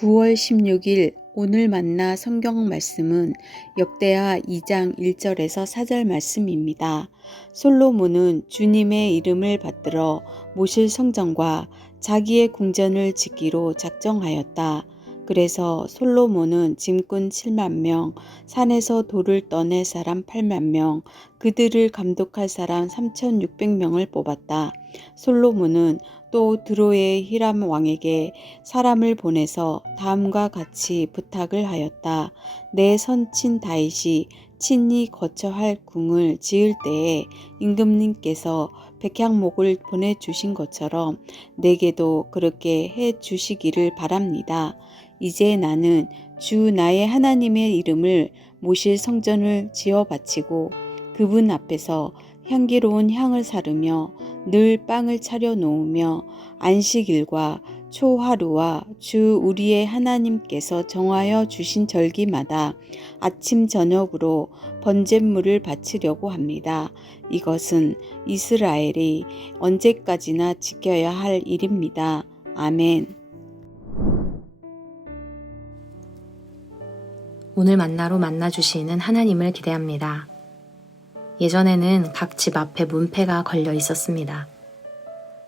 9월 16일 오늘 만나 성경 말씀은 역대하 2장 1절에서 4절 말씀입니다. 솔로몬은 주님의 이름을 받들어 모실 성전과 자기의 궁전을 짓기로 작정하였다. 그래서 솔로몬은 짐꾼 7만 명, 산에서 돌을 떠낼 사람 8만 명, 그들을 감독할 사람 3,600명을 뽑았다. 솔로몬은 또 드로의 히람 왕에게 사람을 보내서 다음과 같이 부탁을 하였다. 내 선친 다윗이 친히 거처할 궁을 지을 때에 임금님께서 백향목을 보내주신 것처럼 내게도 그렇게 해 주시기를 바랍니다. 이제 나는 주 나의 하나님의 이름을 모실 성전을 지어 바치고 그분 앞에서 향기로운 향을 사르며 늘 빵을 차려 놓으며 안식일과 초하루와 주 우리의 하나님께서 정하여 주신 절기마다 아침 저녁으로 번제물을 바치려고 합니다. 이것은 이스라엘이 언제까지나 지켜야 할 일입니다. 아멘. 오늘 만나로 만나주시는 하나님을 기대합니다. 예전에는 각 집 앞에 문패가 걸려 있었습니다.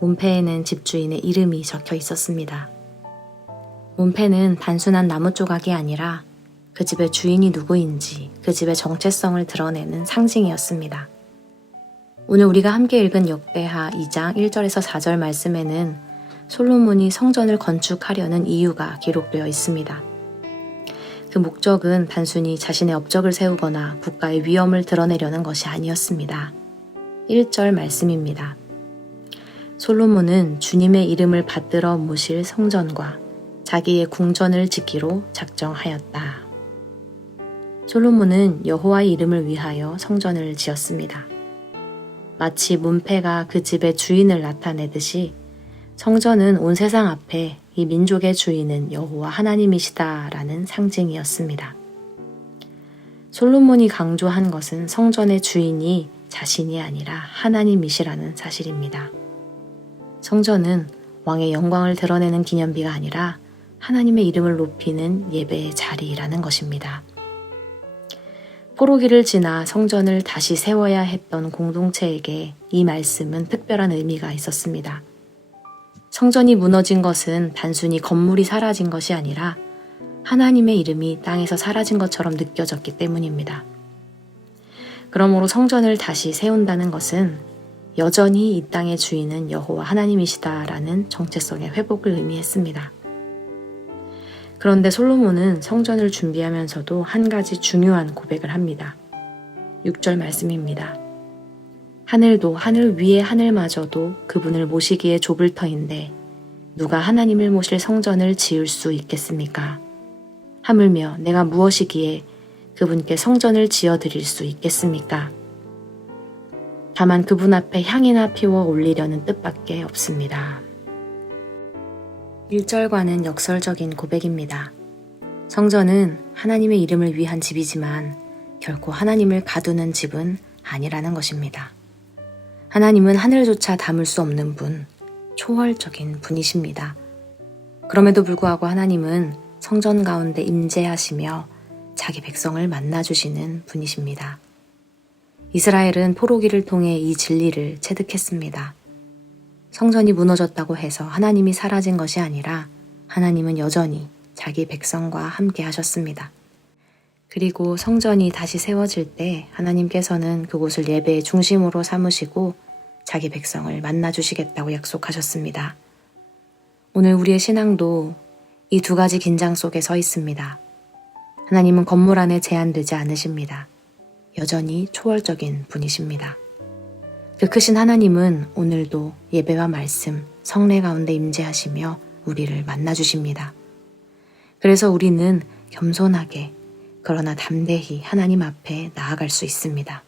문패에는 집주인의 이름이 적혀 있었습니다. 문패는 단순한 나무 조각이 아니라 그 집의 주인이 누구인지 그 집의 정체성을 드러내는 상징이었습니다. 오늘 우리가 함께 읽은 역대하 2장 1절에서 4절 말씀에는 솔로몬이 성전을 건축하려는 이유가 기록되어 있습니다. 그 목적은 단순히 자신의 업적을 세우거나 국가의 위엄을 드러내려는 것이 아니었습니다. 1절 말씀입니다. 솔로몬은 주님의 이름을 받들어 모실 성전과 자기의 궁전을 짓기로 작정하였다. 솔로몬은 여호와의 이름을 위하여 성전을 지었습니다. 마치 문패가 그 집의 주인을 나타내듯이 성전은 온 세상 앞에 이 민족의 주인은 여호와 하나님이시다라는 상징이었습니다. 솔로몬이 강조한 것은 성전의 주인이 자신이 아니라 하나님이시라는 사실입니다. 성전은 왕의 영광을 드러내는 기념비가 아니라 하나님의 이름을 높이는 예배의 자리라는 것입니다. 포로기를 지나 성전을 다시 세워야 했던 공동체에게 이 말씀은 특별한 의미가 있었습니다. 성전이 무너진 것은 단순히 건물이 사라진 것이 아니라 하나님의 이름이 땅에서 사라진 것처럼 느껴졌기 때문입니다. 그러므로 성전을 다시 세운다는 것은 여전히 이 땅의 주인은 여호와 하나님이시다라는 정체성의 회복을 의미했습니다. 그런데 솔로몬은 성전을 준비하면서도 한 가지 중요한 고백을 합니다. 6절 말씀입니다. 하늘도 하늘 위의 하늘마저도 그분을 모시기에 좁을 터인데 누가 하나님을 모실 성전을 지을 수 있겠습니까? 하물며 내가 무엇이기에 그분께 성전을 지어드릴 수 있겠습니까? 다만 그분 앞에 향이나 피워 올리려는 뜻밖에 없습니다. 1절과는 역설적인 고백입니다. 성전은 하나님의 이름을 위한 집이지만 결코 하나님을 가두는 집은 아니라는 것입니다. 하나님은 하늘조차 담을 수 없는 분, 초월적인 분이십니다. 그럼에도 불구하고 하나님은 성전 가운데 임재하시며 자기 백성을 만나주시는 분이십니다. 이스라엘은 포로기를 통해 이 진리를 체득했습니다. 성전이 무너졌다고 해서 하나님이 사라진 것이 아니라 하나님은 여전히 자기 백성과 함께 하셨습니다. 그리고 성전이 다시 세워질 때 하나님께서는 그곳을 예배의 중심으로 삼으시고 자기 백성을 만나주시겠다고 약속하셨습니다. 오늘 우리의 신앙도 이 두 가지 긴장 속에 서 있습니다. 하나님은 건물 안에 제한되지 않으십니다. 여전히 초월적인 분이십니다. 그 크신 하나님은 오늘도 예배와 말씀, 성례 가운데 임재하시며 우리를 만나주십니다. 그래서 우리는 겸손하게 그러나 담대히 하나님 앞에 나아갈 수 있습니다.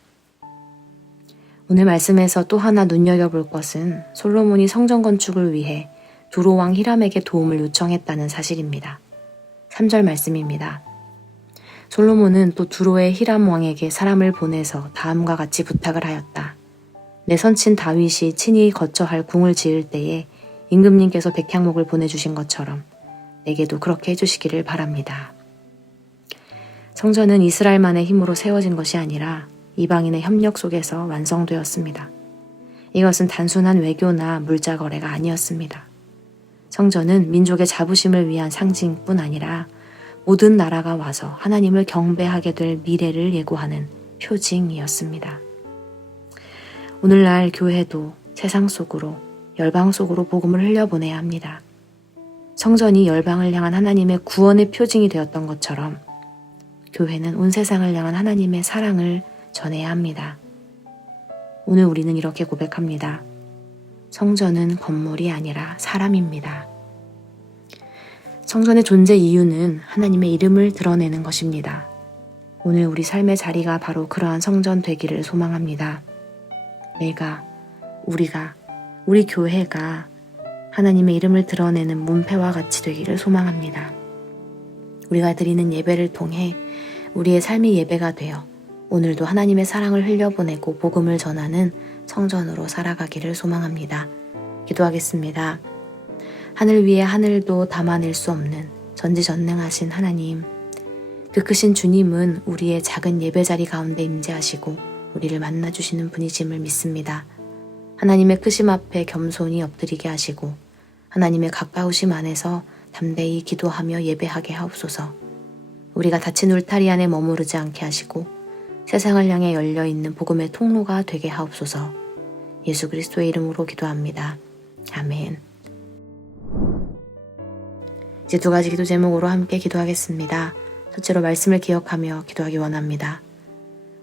오늘 말씀에서 또 하나 눈여겨볼 것은 솔로몬이 성전 건축을 위해 두로 왕 히람에게 도움을 요청했다는 사실입니다. 3절 말씀입니다. 솔로몬은 또 두로의 히람 왕에게 사람을 보내서 다음과 같이 부탁을 하였다. 내 선친 다윗이 친히 거처할 궁을 지을 때에 임금님께서 백향목을 보내주신 것처럼 내게도 그렇게 해주시기를 바랍니다. 성전은 이스라엘만의 힘으로 세워진 것이 아니라 이방인의 협력 속에서 완성되었습니다. 이것은 단순한 외교나 물자 거래가 아니었습니다. 성전은 민족의 자부심을 위한 상징뿐 아니라 모든 나라가 와서 하나님을 경배하게 될 미래를 예고하는 표징이었습니다. 오늘날 교회도 세상 속으로, 열방 속으로 복음을 흘려보내야 합니다. 성전이 열방을 향한 하나님의 구원의 표징이 되었던 것처럼 교회는 온 세상을 향한 하나님의 사랑을 전해야 합니다. 오늘 우리는 이렇게 고백합니다. 성전은 건물이 아니라 사람입니다. 성전의 존재 이유는 하나님의 이름을 드러내는 것입니다. 오늘 우리 삶의 자리가 바로 그러한 성전 되기를 소망합니다. 우리 교회가 하나님의 이름을 드러내는 문패와 같이 되기를 소망합니다. 우리가 드리는 예배를 통해 우리의 삶이 예배가 되어 오늘도 하나님의 사랑을 흘려보내고 복음을 전하는 성전으로 살아가기를 소망합니다. 기도하겠습니다. 하늘 위에 하늘도 담아낼 수 없는 전지전능하신 하나님, 그 크신 주님은 우리의 작은 예배자리 가운데 임재하시고 우리를 만나주시는 분이심을 믿습니다. 하나님의 크심 앞에 겸손히 엎드리게 하시고 하나님의 가까우심 안에서 담대히 기도하며 예배하게 하옵소서. 우리가 닫힌 울타리 안에 머무르지 않게 하시고 세상을 향해 열려있는 복음의 통로가 되게 하옵소서. 예수 그리스도의 이름으로 기도합니다. 아멘. 이제 두 가지 기도 제목으로 함께 기도하겠습니다. 첫째로 말씀을 기억하며 기도하기 원합니다.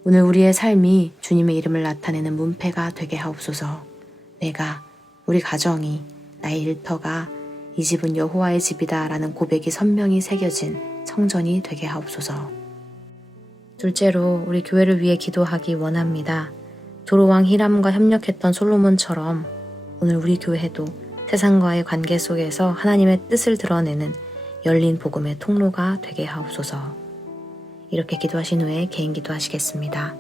오늘 우리의 삶이 주님의 이름을 나타내는 문패가 되게 하옵소서. 우리 가정이, 나의 일터가 이 집은 여호와의 집이다 라는 고백이 선명히 새겨진 성전이 되게 하옵소서. 둘째로 우리 교회를 위해 기도하기 원합니다. 도로왕 히람과 협력했던 솔로몬처럼 오늘 우리 교회도 세상과의 관계 속에서 하나님의 뜻을 드러내는 열린 복음의 통로가 되게 하옵소서. 이렇게 기도하신 후에 개인 기도하시겠습니다.